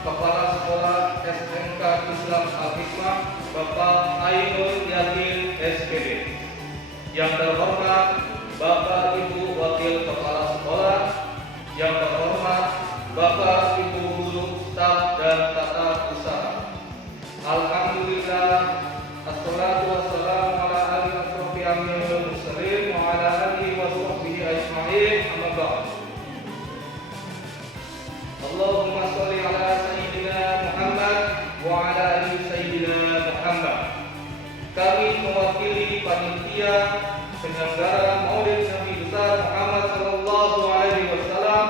Kepala Sekolah SMK Islam Al-Hikmah Bapak Ainul Yakin SPD. Yang terhormat Bapak Ibu Wakil Kepala Sekolah, yang terhormat Bapak Ibu Guru Staf dan Tata Usaha. Alhamdulillah, assalatu wassalamu ala alihi washabihi amil mursalin wa ala alihi wa sahbihi ajma'in, amma ba'd. Allahumma sholli ala sayyidina Muhammad wa ala ali sayyidina Muhammad. Kami mewakili panitia penyelenggara Maulid Nabi besar Muhammad sallallahu alaihi wasallam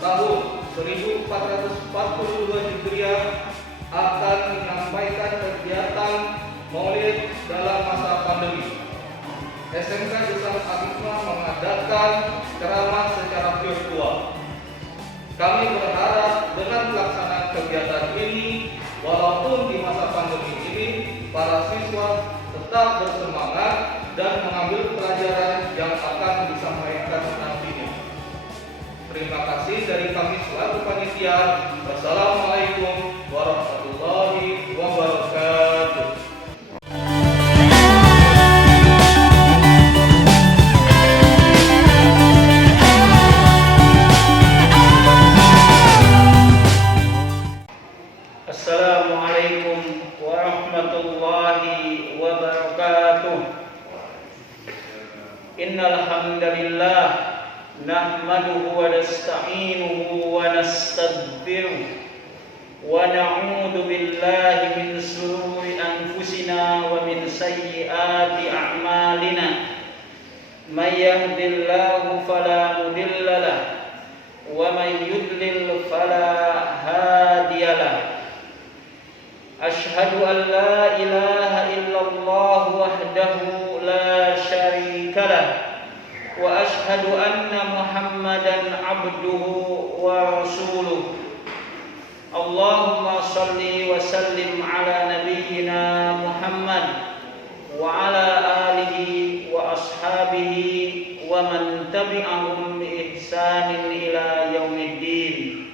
tahun 1442 Hijriah akan menyampaikan kegiatan Maulid dalam masa pandemi. SMK Islam Al-Hikmah mengadakan ceramah secara virtual. Kami berharap dengan pelaksanaan kegiatan ini, walaupun di masa pandemi ini, para siswa tetap bersemangat dan mengambil pelajaran yang akan disampaikan nantinya. Terima kasih dari kami selaku panitia. Wassalamualaikum warahmatullahi wabarakatuh. Assalamualaikum warahmatullahi wabarakatuh. Innal hamdalillah nahmaduhu wa nasta'inuhu wa nastaghfiruh wa na'udzu billahi min shururi anfusina wa min sayyiati a'malina. May yahdihillahu fala mudilla lahu wa may yudlil fala hadiya lahu. Ashhadu an la ilaha illallah wahdahu la syarika lah wa ashhadu anna Muhammadan abduhu wa rasuluh. Allahumma salli wa sallim ala nabiyyina Muhammad wa ala alihi wa ashabihi wa man tabi'ahum bi ihsanin ila yaumiddin.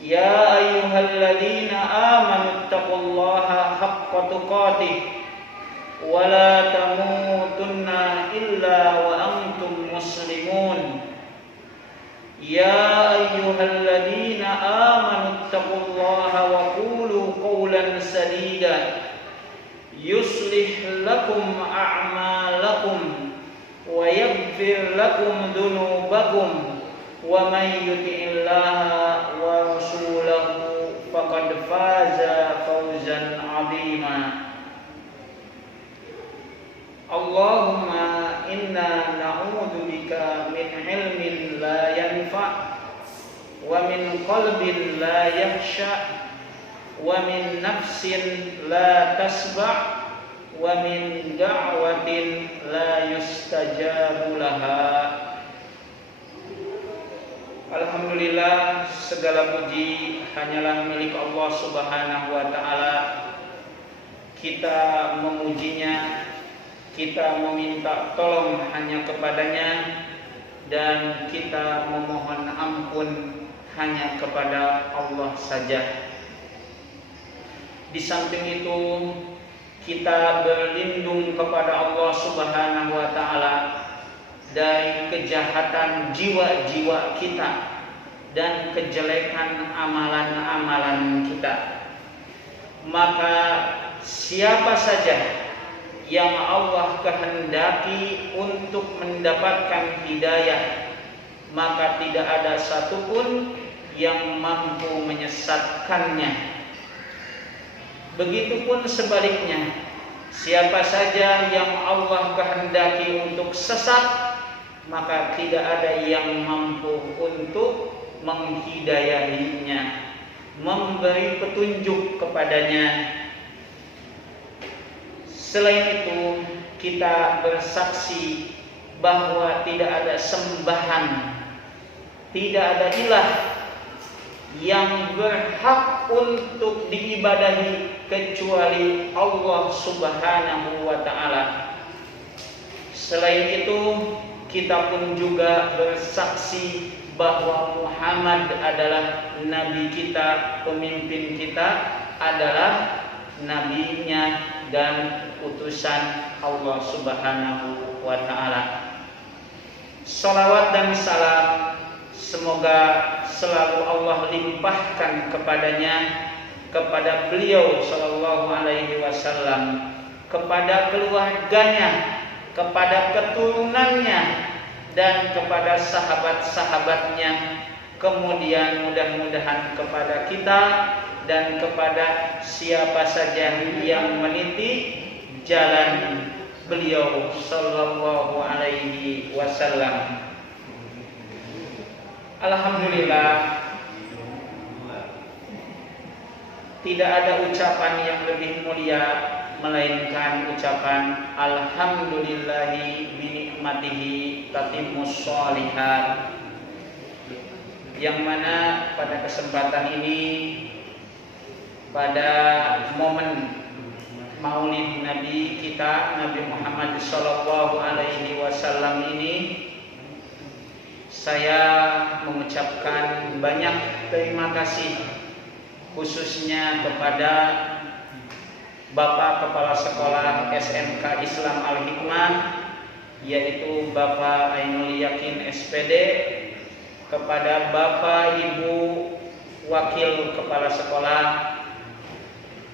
Ya ayyuhalladzina amanu taqullaha haqqa tuqatih wa la tamutunna illa wa antum muslimun. Ya ayyuhalladzina amanu taqullaha wa qulu qawlan sadida yuslih lakum a'malakum wa yaghfir lakum dhunubakum. Wa may yuti'illaha wa rasulahu faqad faza fawzan 'azima. Allahumma inna na'udzu bika min ilmin la yanfa' wa min qalbin la yakhsha wa min nafsin la tasba' wa min da'watin la yustajabu laha. Alhamdulillah, segala puji hanyalah milik Allah Subhanahu wa ta'ala. Kita memujinya, kita meminta tolong hanya kepadanya, dan kita memohon ampun hanya kepada Allah saja. Di samping itu, kita berlindung kepada Allah Subhanahu wa ta'ala dari kejahatan jiwa-jiwa kita dan kejelekan amalan-amalan kita. Maka siapa saja yang Allah kehendaki untuk mendapatkan hidayah, maka tidak ada satupun yang mampu menyesatkannya. Begitupun sebaliknya, siapa saja yang Allah kehendaki untuk sesat, maka tidak ada yang mampu untuk menghidayahinya, memberi petunjuk kepadanya. Selain itu, kita bersaksi bahwa tidak ada sembahan, tidak ada ilah yang berhak untuk diibadahi kecuali Allah Subhanahu wa ta'ala. Selain itu, kita pun juga bersaksi bahwa Muhammad adalah nabi kita, pemimpin kita, adalah nabinya dan utusan Allah Subhanahu wa taala. Salawat dan salam semoga selalu Allah limpahkan kepadanya, kepada beliau sallallahu alaihi wasallam, kepada keluarganya, kepada keturunannya, dan kepada sahabat-sahabatnya, kemudian mudah-mudahan kepada kita dan kepada siapa saja yang meniti jalan beliau sallallahu alaihi wasallam. Alhamdulillah, tidak ada ucapan yang lebih mulia melainkan ucapan alhamdulillahi binikmatihi tatimmus sholihat, yang mana pada kesempatan ini, pada momen Maulid Nabi kita Nabi Muhammad sallallahu alaihi wasallam ini, saya mengucapkan banyak terima kasih khususnya kepada Bapak Kepala Sekolah SMK Islam Al-Hikmah, yaitu Bapak Ainul Yakin SPD, kepada Bapak Ibu Wakil Kepala Sekolah,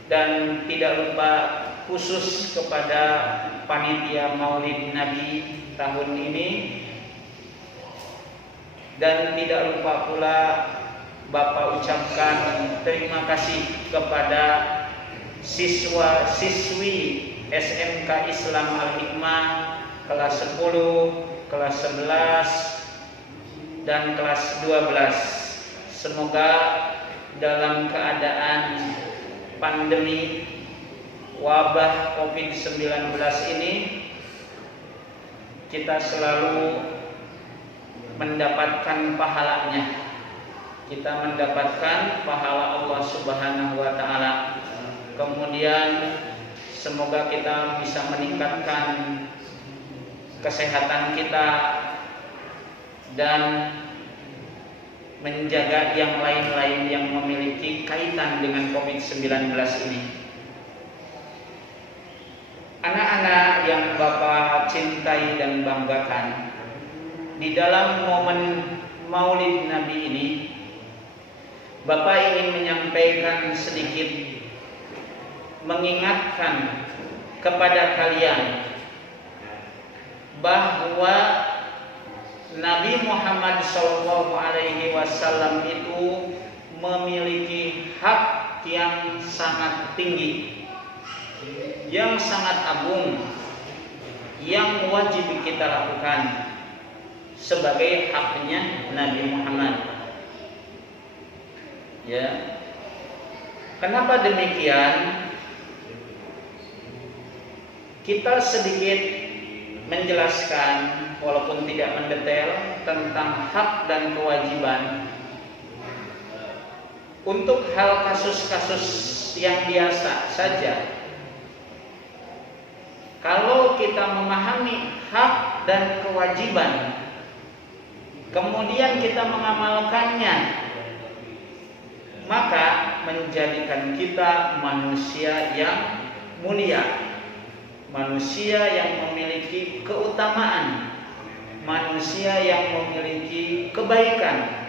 dan tidak lupa khusus kepada panitia Maulid Nabi tahun ini, dan tidak lupa pula Bapak ucapkan terima kasih kepada siswa-siswi SMK Islam Al-Hikmah kelas 10, kelas 11, dan kelas 12. Semoga dalam keadaan pandemi wabah COVID-19 ini kita selalu mendapatkan pahalanya. Kita mendapatkan pahala Allah Subhanahu wa taala. Kemudian semoga kita bisa meningkatkan kesehatan kita dan menjaga yang lain-lain yang memiliki kaitan dengan COVID-19 ini. Anak-anak yang Bapak cintai dan banggakan, di dalam momen Maulid Nabi ini, Bapak ingin menyampaikan sedikit, mengingatkan kepada kalian bahwa Nabi Muhammad SAW itu memiliki hak yang sangat tinggi, yang sangat agung, yang wajib kita lakukan sebagai haknya Nabi Muhammad. Ya, kenapa demikian? Kita sedikit menjelaskan, walaupun tidak mendetail, tentang hak dan kewajiban untuk hal kasus-kasus yang biasa saja. Kalau kita memahami hak dan kewajiban, kemudian kita mengamalkannya, maka menjadikan kita manusia yang mulia, manusia yang memiliki keutamaan, manusia yang memiliki kebaikan.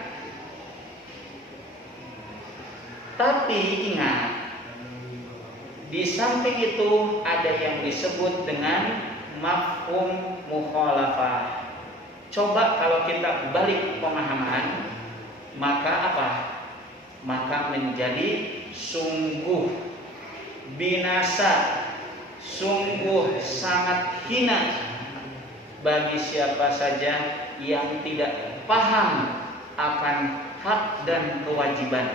Tapi ingat, di samping itu ada yang disebut dengan mafhum mukhalafah. Coba kalau kita balik pemahaman, maka apa? Maka menjadi sungguh binasa, sungguh sangat hina bagi siapa saja yang tidak paham akan hak dan kewajiban.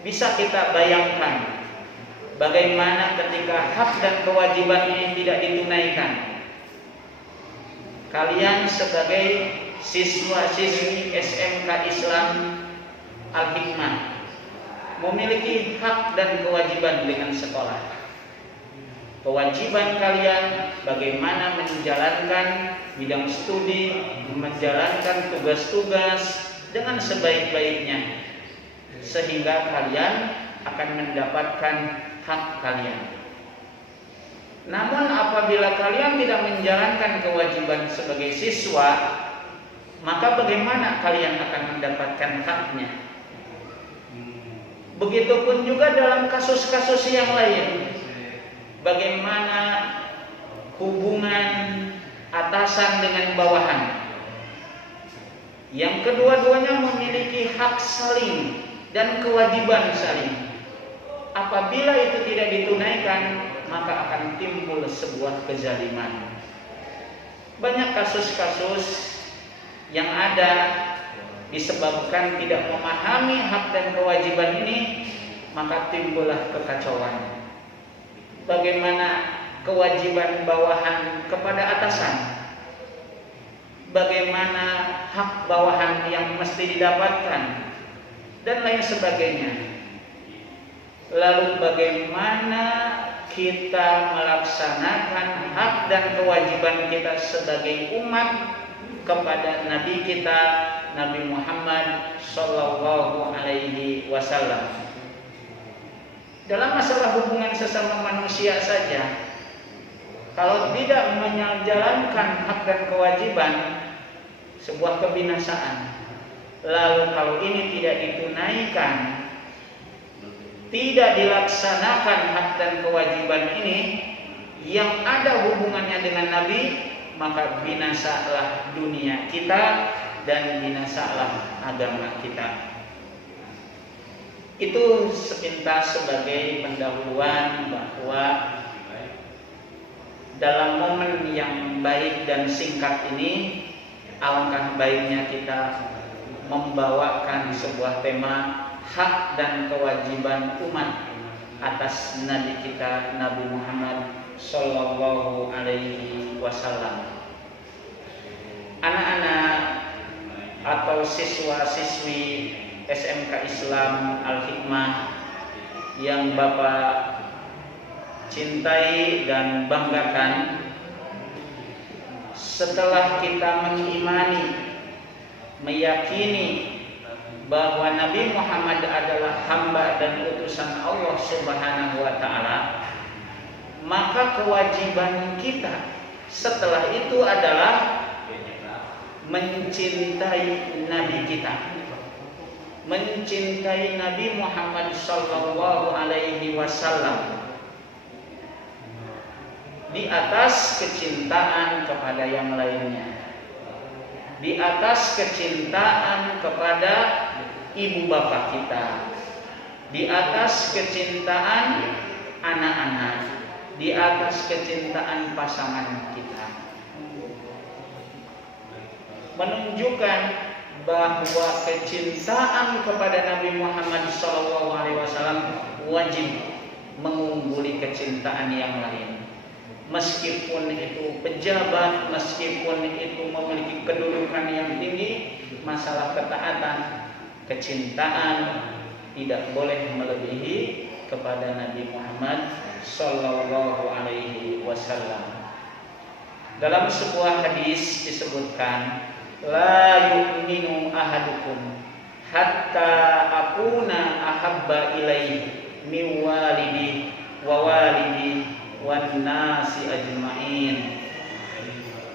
Bisa kita bayangkan bagaimana ketika hak dan kewajiban ini tidak ditunaikan. Kalian sebagai siswa-siswi SMK Islam Al-Hikmah memiliki hak dan kewajiban dengan sekolah. Kewajiban kalian bagaimana menjalankan bidang studi, menjalankan tugas-tugas dengan sebaik-baiknya, sehingga kalian akan mendapatkan hak kalian. Namun apabila kalian tidak menjalankan kewajiban sebagai siswa, maka bagaimana kalian akan mendapatkan haknya? Begitupun juga dalam kasus-kasus yang lain. Bagaimana hubungan atasan dengan bawahan, yang kedua-duanya memiliki hak saling dan kewajiban saling. Apabila itu tidak ditunaikan, maka akan timbul sebuah kezaliman. Banyak kasus-kasus yang ada disebabkan tidak memahami hak dan kewajiban ini, maka timbullah kekacauan. Bagaimana kewajiban bawahan kepada atasan, bagaimana hak bawahan yang mesti didapatkan, dan lain sebagainya. Lalu bagaimana kita melaksanakan hak dan kewajiban kita sebagai umat kepada Nabi kita, Nabi Muhammad Sallallahu Alaihi Wasallam. Dalam masalah hubungan sesama manusia saja, kalau tidak menjalankan hak dan kewajiban, sebuah kebinasaan. Lalu kalau ini tidak ditunaikan, tidak dilaksanakan hak dan kewajiban ini yang ada hubungannya dengan Nabi, maka binasalah dunia kita dan binasalah agama kita. Itu sepintas sebagai pendahuluan bahwa dalam momen yang baik dan singkat ini, alangkah baiknya kita membawakan sebuah tema hak dan kewajiban umat atas Nabi kita, Nabi Muhammad Sallallahu Alaihi Wasallam. Anak-anak atau siswa-siswi SMK Islam Al-Hikmah yang Bapak cintai dan banggakan, setelah kita mengimani, meyakini bahwa Nabi Muhammad adalah hamba dan utusan Allah Subhanahu wa Ta'ala, maka kewajiban kita setelah itu adalah mencintai Nabi kita, mencintai Nabi Muhammad Sallallahu Alaihi Wasallam di atas kecintaan kepada yang lainnya, di atas kecintaan kepada ibu bapak kita, di atas kecintaan anak-anak, di atas kecintaan pasangan kita, menunjukkan bahwa kecintaan kepada Nabi Muhammad SAW wajib mengungguli kecintaan yang lain. Meskipun itu pejabat, meskipun itu memiliki kedudukan yang tinggi, masalah ketaatan, kecintaan tidak boleh melebihi kepada Nabi Muhammad Sallallahu Alaihi Wasallam. Dalam sebuah hadis disebutkan, la yu'minu ahadukum hatta akuna ahabba ilaihi min walidi wa walidi wan nasi ajma'in.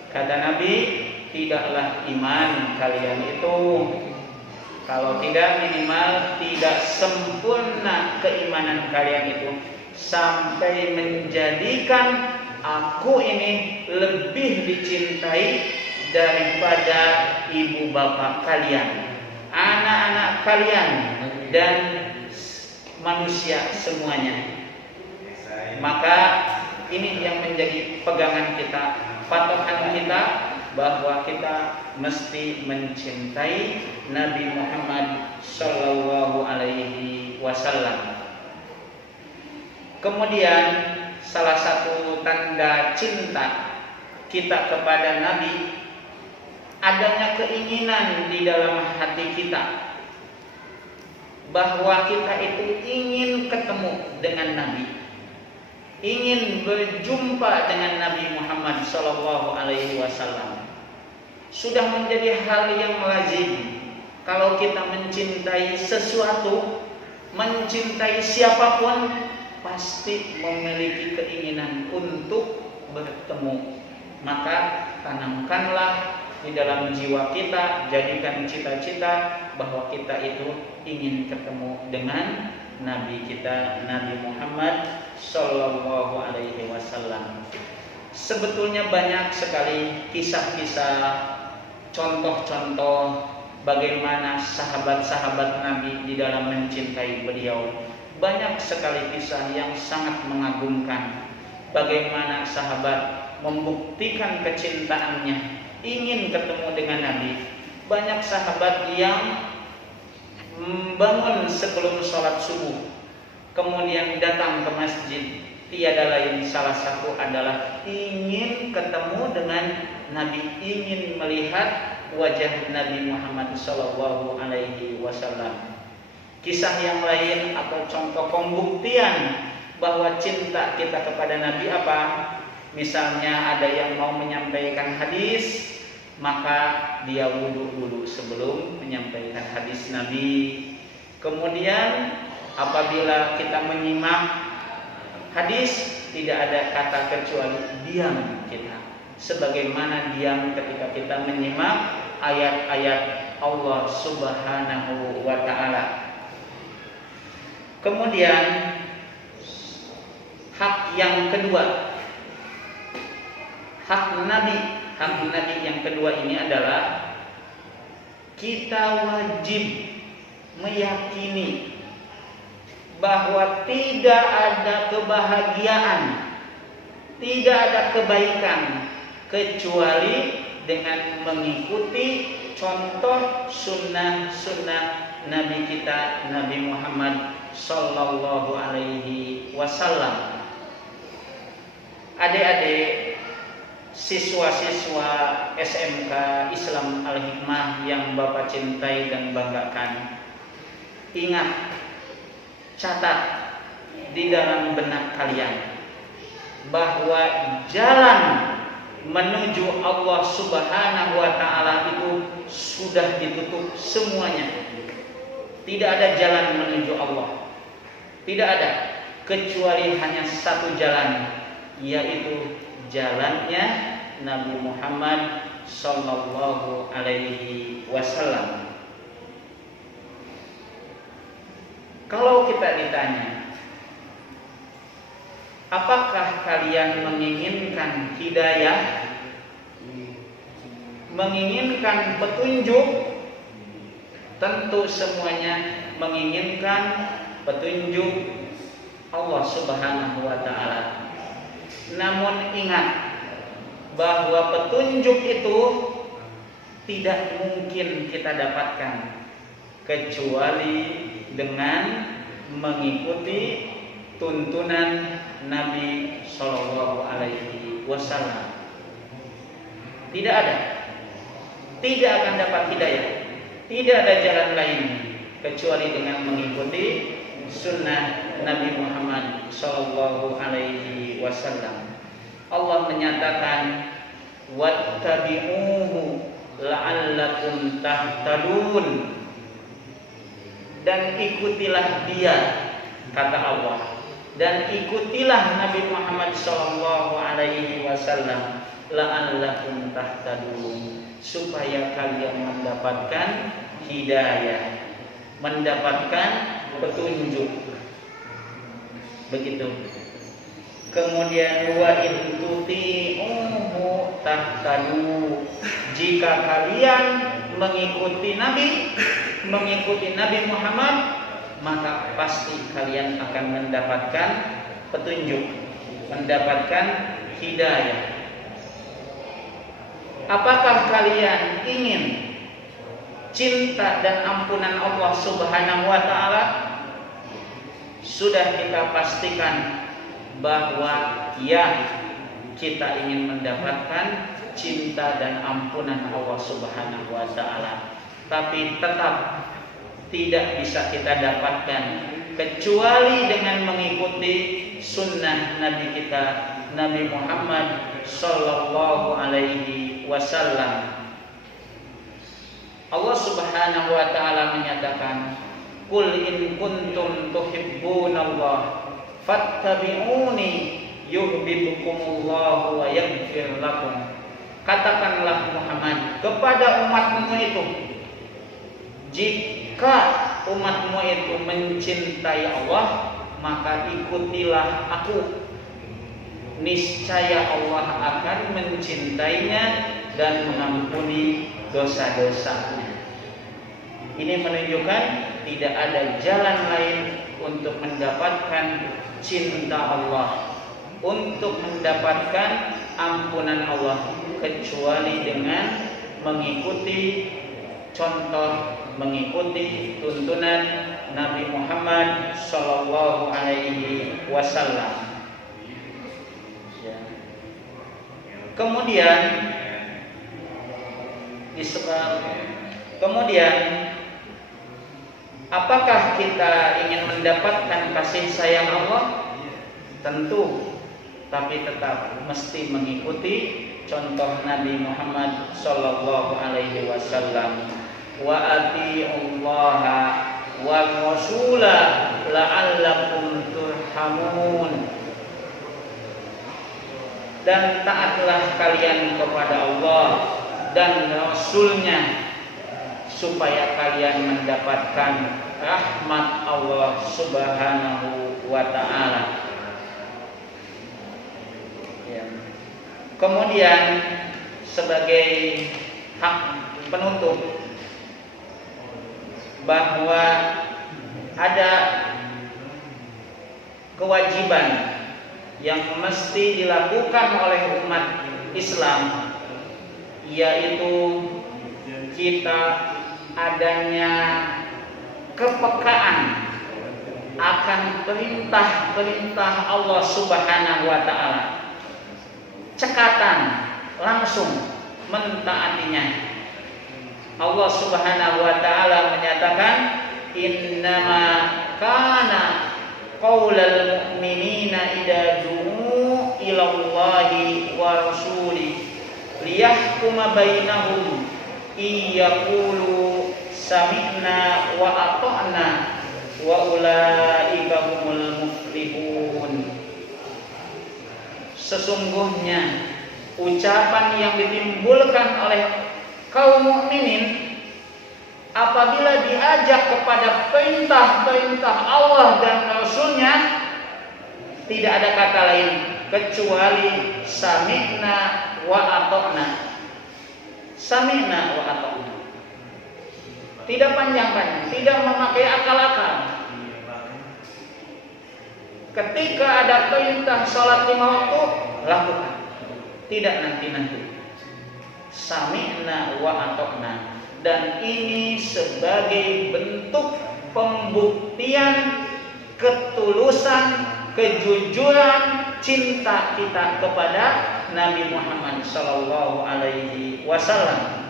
Kata Nabi, tidaklah iman kalian itu kalau tidak minimal tidak sempurna keimanan kalian itu sampai menjadikan aku ini lebih dicintai daripada ibu bapak kalian, anak-anak kalian, dan manusia semuanya. Maka ini yang menjadi pegangan kita, patokan kita, bahwa kita mesti mencintai Nabi Muhammad Sallallahu Alaihi Wasallam. Kemudian salah satu tanda cinta kita kepada Nabi, adanya keinginan di dalam hati kita bahwa kita itu ingin ketemu dengan Nabi. ingin berjumpa dengan Nabi Muhammad sallallahu alaihi wasallam. Sudah menjadi hal yang lazim kalau kita mencintai sesuatu, mencintai siapapun, pasti memiliki keinginan untuk bertemu. Maka tanamkanlah di dalam jiwa kita, jadikan cita-cita bahwa kita itu ingin ketemu dengan Nabi kita, Nabi Muhammad sallallahu alaihi wasallam. Sebetulnya banyak sekali kisah-kisah, contoh-contoh bagaimana sahabat-sahabat Nabi di dalam mencintai beliau. Banyak sekali kisah yang sangat mengagumkan. Bagaimana sahabat membuktikan kecintaannya, ingin ketemu dengan Nabi. Banyak sahabat yang bangun sebelum sholat subuh, kemudian datang ke masjid. Tiada lain, salah satu adalah ingin ketemu dengan Nabi, ingin melihat wajah Nabi Muhammad sallallahu alaihi wasallam. Kisah yang lain atau contoh pembuktian bahwa cinta kita kepada Nabi apa? Misalnya ada yang mau menyampaikan hadis, maka dia wudhu dulu sebelum menyampaikan hadis Nabi. Kemudian apabila kita menyimak hadis, tidak ada kata kecuali diam kita, sebagaimana diam ketika kita menyimak ayat-ayat Allah Subhanahu wa ta'ala. Kemudian hak yang kedua, hak Nabi yang kedua ini adalah kita wajib meyakini bahwa tidak ada kebahagiaan, tidak ada kebaikan kecuali dengan mengikuti contoh sunnah-sunnah Nabi kita, Nabi Muhammad sallallahu alaihi wasallam. Adik-adik, siswa-siswa SMK Islam Al-Hikmah yang Bapak cintai dan banggakan, ingat, catat di dalam benak kalian bahwa jalan menuju Allah Subhanahu wa ta'ala itu sudah ditutup semuanya. Tidak ada jalan menuju Allah, tidak ada, kecuali hanya satu jalan, yaitu jalannya Nabi Muhammad sallallahu alaihi wasallam. Kalau kita ditanya, apakah kalian menginginkan hidayah, menginginkan petunjuk? Tentu semuanya menginginkan petunjuk Allah Subhanahu wa ta'ala. Namun ingat bahwa petunjuk itu tidak mungkin kita dapatkan kecuali dengan mengikuti tuntunan Nabi Shallallahu Alaihi Wasallam. Tidak ada, tidak akan dapat hidayah, tidak ada jalan lain kecuali dengan mengikuti sunnah Nabi Muhammad Shallallahu Alaihi Wasallam. Allah menyatakan, wattabi'uhu la'allakum tahtadun, dan ikutilah dia, kata Allah, dan ikutilah Nabi Muhammad Shallallahu Alaihi Wasallam, la'allakum tahtadun, supaya kalian mendapatkan hidayah, mendapatkan petunjuk. Begitu. Kemudian wa in tuti'uhu tahtadu, jika kalian mengikuti Nabi, mengikuti Nabi Muhammad, maka pasti kalian akan mendapatkan petunjuk, mendapatkan hidayah. Apakah kalian ingin cinta dan ampunan Allah Subhanahu wa ta'ala? Sudah kita pastikan bahwa ya, kita ingin mendapatkan cinta dan ampunan Allah Subhanahu wa ta'ala, tapi tetap tidak bisa kita dapatkan kecuali dengan mengikuti sunnah Nabi kita Nabi Muhammad sallallahu alaihi wasallam. Allah Subhanahu wa taala menyatakan, "Qul in kuntum tuhibbunallah fattabi'uni yuhibbukumullahu wa yaghfir lakum." Katakanlah Muhammad kepada umatmu itu, jika umatmu itu mencintai Allah, maka ikutilah aku. Niscaya Allah akan mencintainya dan mengampuni dosa-dosanya. Ini menunjukkan tidak ada jalan lain untuk mendapatkan cinta Allah, untuk mendapatkan ampunan Allah, kecuali dengan mengikuti contoh, mengikuti tuntunan Nabi Muhammad sallallahu alaihi wasallam. Kemudian apakah kita ingin mendapatkan kasih sayang Allah? Tentu, tapi tetap mesti mengikuti contoh Nabi Muhammad sallallahu alaihi wasallam. Wa atiullaha wa rasulahu la'allakum turhamun. Dan taatlah kalian kepada Allah dan Rasulnya, supaya kalian mendapatkan rahmat Allah Subhanahu wa ta'ala. Kemudian sebagai hak penutup, bahwa ada kewajiban yang mesti dilakukan oleh umat Islam, yaitu kita adanya kepekaan akan perintah-perintah Allah Subhanahu wa ta'ala, cekatan langsung mentaatinya. Allah Subhanahu wa ta'ala menyatakan, innama kana qaulal mu'minina idza du'u ilallahi wa rasuli liyahkuma bainahum iyaqulu sami'na wa ata'na wa ulaika humul muflihun. Sesungguhnya ucapan yang ditimbulkan oleh kaum mukminin apabila diajak kepada perintah-perintah Allah dan Rasulnya, tidak ada kata lain kecuali sami'na wa ata'na. Sami'na wa ata'na. Tidak panjang-panjang, tidak memakai akal-akal. Ketika ada perintah salat 5 waktu, lakukan. Tidak nanti-nanti. Sami'na wa ata'na. Dan ini sebagai bentuk pembuktian ketulusan, kejujuran cinta kita kepada Nabi Muhammad sallallahu alaihi wasallam.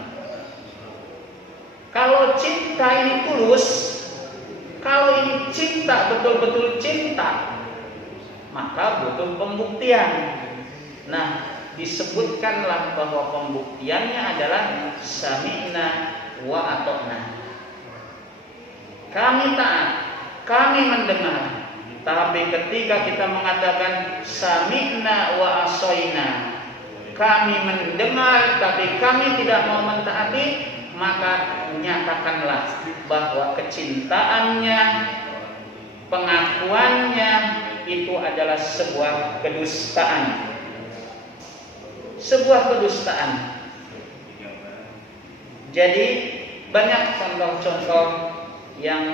Kalau cinta ini tulus, kalau ini cinta betul-betul cinta, maka butuh pembuktian. Nah, disebutkanlah bahwa pembuktiannya adalah sami'na wa ata'na. Kami taat, kami mendengar. Tapi ketika kita mengatakan sami'na wa asoina, kami mendengar tapi kami tidak mau mentaati, maka nyatakanlah bahwa kecintaannya, pengakuannya itu adalah sebuah kedustaan. Sebuah kedustaan. Jadi banyak contoh-contoh yang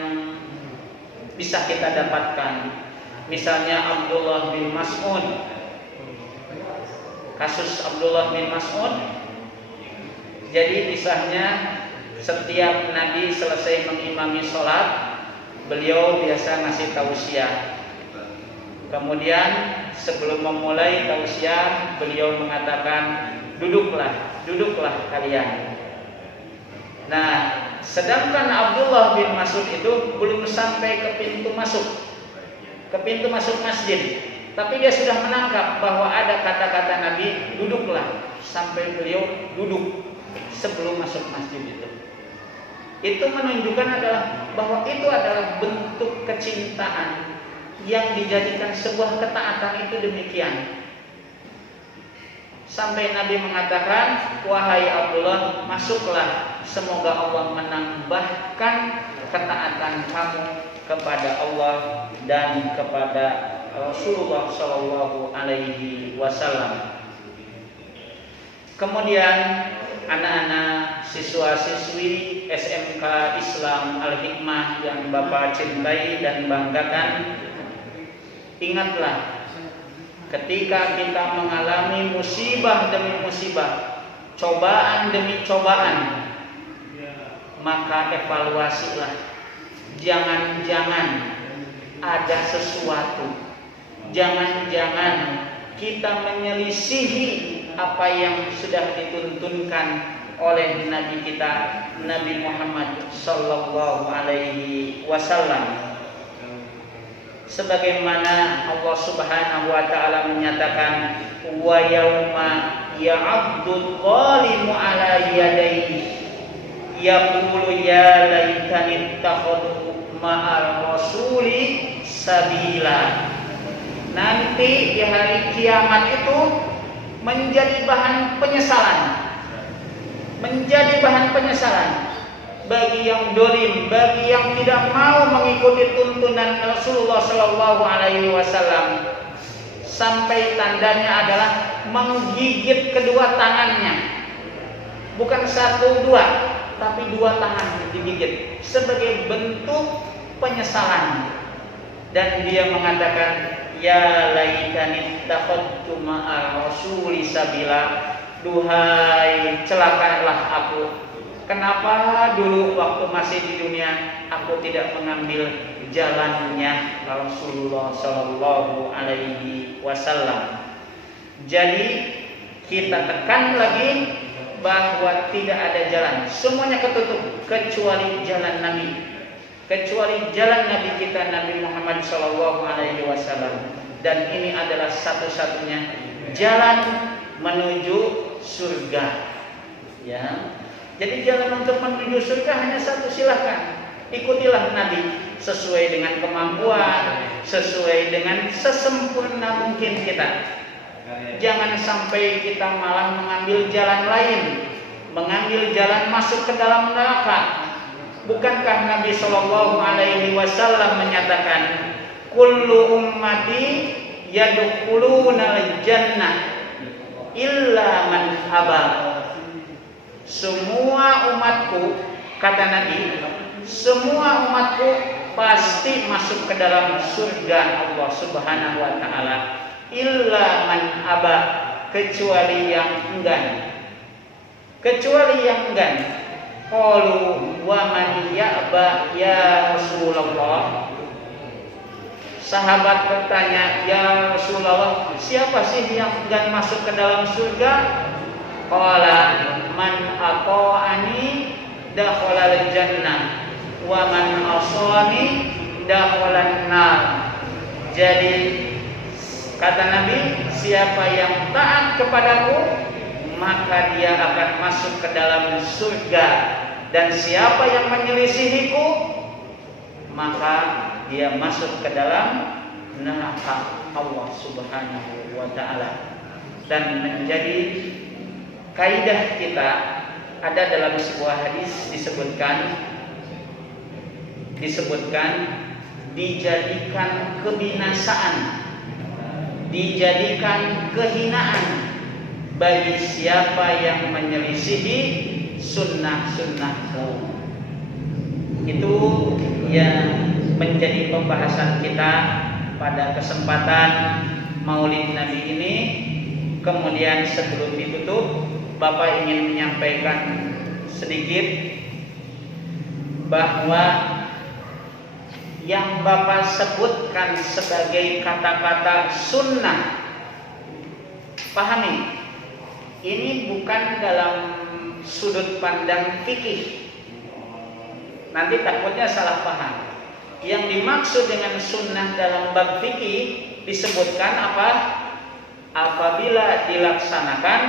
bisa kita dapatkan. Misalnya Abdullah bin Mas'ud. Kasus Abdullah bin Mas'ud. Jadi kisahnya, setiap Nabi selesai mengimami sholat, beliau biasa ngasih tausiah. Kemudian sebelum memulai tausiah, beliau mengatakan, duduklah kalian. Nah, Sedangkan Abdullah bin Mas'ud itu belum sampai ke pintu masuk masjid, tapi dia sudah menangkap bahwa ada kata-kata Nabi, duduklah, sampai beliau duduk sebelum masuk masjid itu. Itu menunjukkan bahwa itu adalah bentuk kecintaan yang dijadikan sebuah ketaatan itu demikian. Sampai Nabi mengatakan, wahai Abdullah, masuklah, semoga Allah menambahkan ketaatan kamu kepada Allah dan kepada Rasulullah Shallallahu Alaihi Wasallam. Kemudian anak-anak siswa-siswi SMK Islam Al-Hikmah yang Bapak cintai dan banggakan, ingatlah, ketika kita mengalami musibah demi musibah, cobaan demi cobaan, maka evaluasilah. Jangan-jangan ada sesuatu, jangan-jangan kita menyelisihi apa yang sudah dituntunkan oleh Nabi kita, Nabi Muhammad Sallallahu Alaihi Wasallam. Sebagaimana Allah Subhanahu wa taala menyatakan, wa yauma ya'abdu dhalimu ala yadayhi yaqulu ya laitani ittakhadhu ma'ar rasuli sabila. Nanti di hari kiamat itu menjadi bahan penyesalan, bagi yang dolim, bagi yang tidak mau mengikuti tuntunan Rasulullah Shallallahu Alaihi Wasallam, sampai tandanya adalah menggigit kedua tangannya, bukan satu dua, tapi dua tangan digigit sebagai bentuk penyesalan. Dan dia mengatakan, ya laitani ittakhadtu ma'ar rasuli sabila, duhai celakalah aku, kenapa dulu waktu masih di dunia aku tidak mengambil jalannya Rasulullah Shallallahu Alaihi Wasallam. Jadi kita tekan lagi bahwa tidak ada jalan, semuanya ketutup kecuali jalan Nabi, kecuali jalan Nabi kita, Nabi Muhammad Shallallahu Alaihi Wasallam. Dan ini adalah satu-satunya jalan menuju surga. Ya. Jadi jalan untuk menuju surga hanya satu, silahkan ikutilah Nabi sesuai dengan kemampuan, sesuai dengan sesempurna mungkin kita. Jangan sampai kita malah mengambil jalan lain, mengambil jalan masuk ke dalam neraka. Bukankah Nabi Shallallahu Alaihi Wasallam menyatakan, kullu ummati yadkhuluna al-jannah illa man aba. Semua umatku, kata Nabi, semua umatku pasti masuk ke dalam surga Allah Subhanahu wa taala, illa man aba, kecuali yang enggan. Kecuali yang enggan. Qalu wa man ya'ba ya Rasulullah. Sahabat bertanya, ya Rasulullah, siapa sih yang enggan masuk ke dalam surga? Qala man ata'ani dakhala al-jannah wa man asani dakhala an-nar. Jadi kata Nabi, siapa yang taat kepadaku maka dia akan masuk ke dalam surga, dan siapa yang menyelisihiku maka dia masuk ke dalam neraka Allah Subhanahu wa taala. Dan menjadi kaidah kita, ada dalam sebuah hadis disebutkan dijadikan kebinasaan, dijadikan kehinaan bagi siapa yang menyelisihi sunnah-sunnahku. Itu yang menjadi pembahasan kita pada kesempatan Maulid Nabi ini. Kemudian sebelum ditutup, Bapak ingin menyampaikan sedikit bahwa yang Bapak sebutkan sebagai kata-kata sunnah, pahami, ini bukan dalam sudut pandang fikih, nanti takutnya salah paham. Yang dimaksud dengan sunnah dalam bab fikih disebutkan apa? Apabila dilaksanakan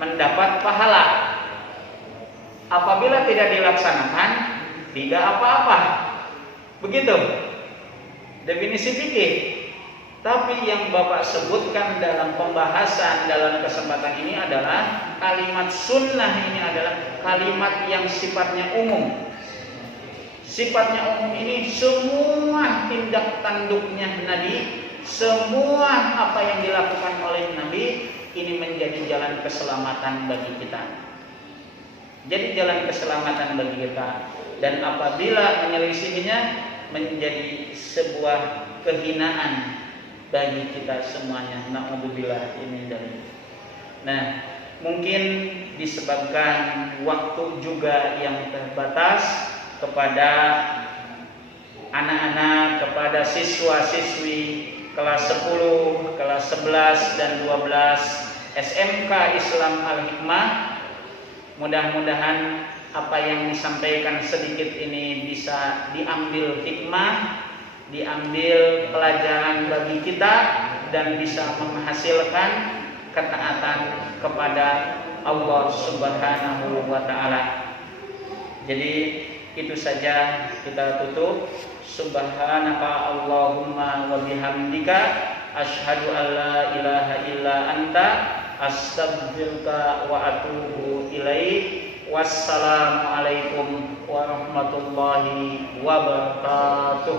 mendapat pahala. Apabila tidak dilaksanakan tidak apa-apa. Begitu definisi fikih. Tapi yang Bapak sebutkan dalam pembahasan dalam kesempatan ini adalah kalimat sunnah, ini adalah kalimat yang sifatnya umum. Sifatnya umum ini semua tindak tanduknya Nabi, semua apa yang dilakukan oleh Nabi ini menjadi jalan keselamatan bagi kita. Jadi jalan keselamatan bagi kita. Dan apabila menyelisihinya menjadi sebuah kehinaan bagi kita semuanya. Na'udzubillah ini dari. Nah, mungkin disebabkan waktu juga yang terbatas kepada anak-anak, kepada siswa-siswi kelas 10, kelas 11 dan 12 SMK Islam Al-Hikmah. Mudah-mudahan apa yang disampaikan sedikit ini bisa diambil hikmah, diambil pelajaran bagi kita dan bisa menghasilkan ketaatan kepada Allah Subhanahu wa taala. Jadi itu saja kita tutup. Subhanaka Allahumma wa bihamdika asyhadu an la ilaha illa anta astaghfiruka wa atubu ilaik. Wassalamualaikum warahmatullahi wabarakatuh.